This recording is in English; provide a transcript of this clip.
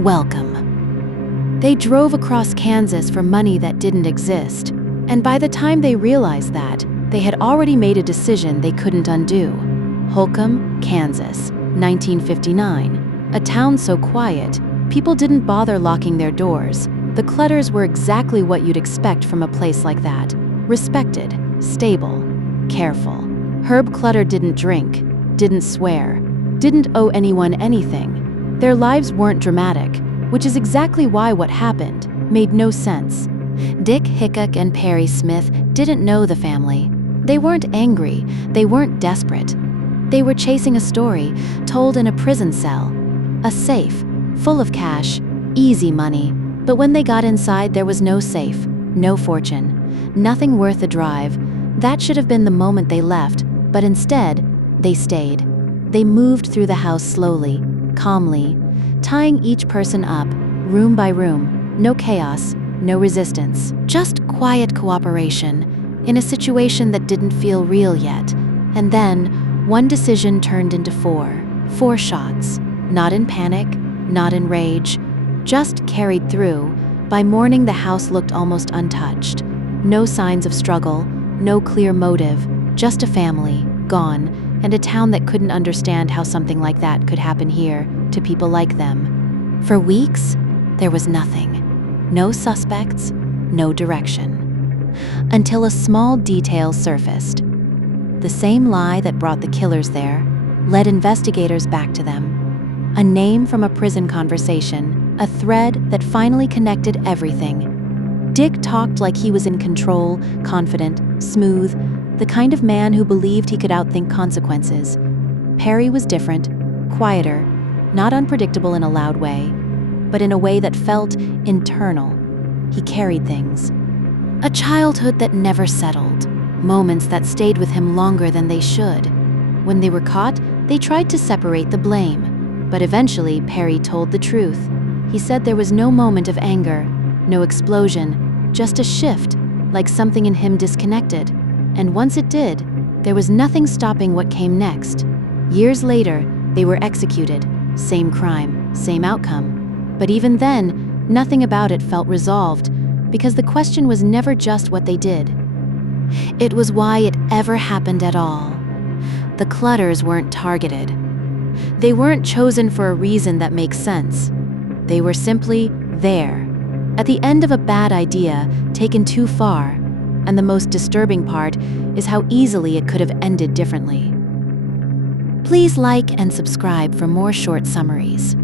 Welcome. They drove across Kansas for money that didn't exist, and by the time they realized that, they had already made a decision they couldn't undo. Holcomb, Kansas, 1959. A town so quiet, people didn't bother locking their doors. The Clutters were exactly what you'd expect from a place like that. Respected, stable, careful. Herb Clutter didn't drink, didn't swear, didn't owe anyone anything. Their lives weren't dramatic, which is exactly why what happened made no sense. Dick Hickok and Perry Smith didn't know the family. They weren't angry, they weren't desperate. They were chasing a story told in a prison cell. A safe, full of cash, easy money. But when they got inside, there was no safe, no fortune, nothing worth the drive. That should have been the moment they left, but instead, they stayed. They moved through the house slowly, calmly, tying each person up, room by room. No chaos, no resistance, just quiet cooperation in a situation that didn't feel real yet. And then, one decision turned into four shots. Not in panic, not in rage, just carried through. By morning, the house looked almost untouched. No signs of struggle, no clear motive, just a family, gone, and a town that couldn't understand how something like that could happen here to people like them. For weeks, there was nothing. No suspects, no direction. Until a small detail surfaced. The same lie that brought the killers there led investigators back to them. A name from a prison conversation, a thread that finally connected everything. Dick talked like he was in control, confident, smooth, the kind of man who believed he could outthink consequences. Perry was different, quieter, not unpredictable in a loud way, but in a way that felt internal. He carried things. A childhood that never settled, moments that stayed with him longer than they should. When they were caught, they tried to separate the blame. But eventually, Perry told the truth. He said there was no moment of anger, no explosion, just a shift, like something in him disconnected. And once it did, there was nothing stopping what came next. Years later, they were executed. Same crime, same outcome. But even then, nothing about it felt resolved, because the question was never just what they did. It was why it ever happened at all. The Clutters weren't targeted. They weren't chosen for a reason that makes sense. They were simply there, at the end of a bad idea taken too far, and the most disturbing part is how easily it could have ended differently. Please like and subscribe for more short summaries.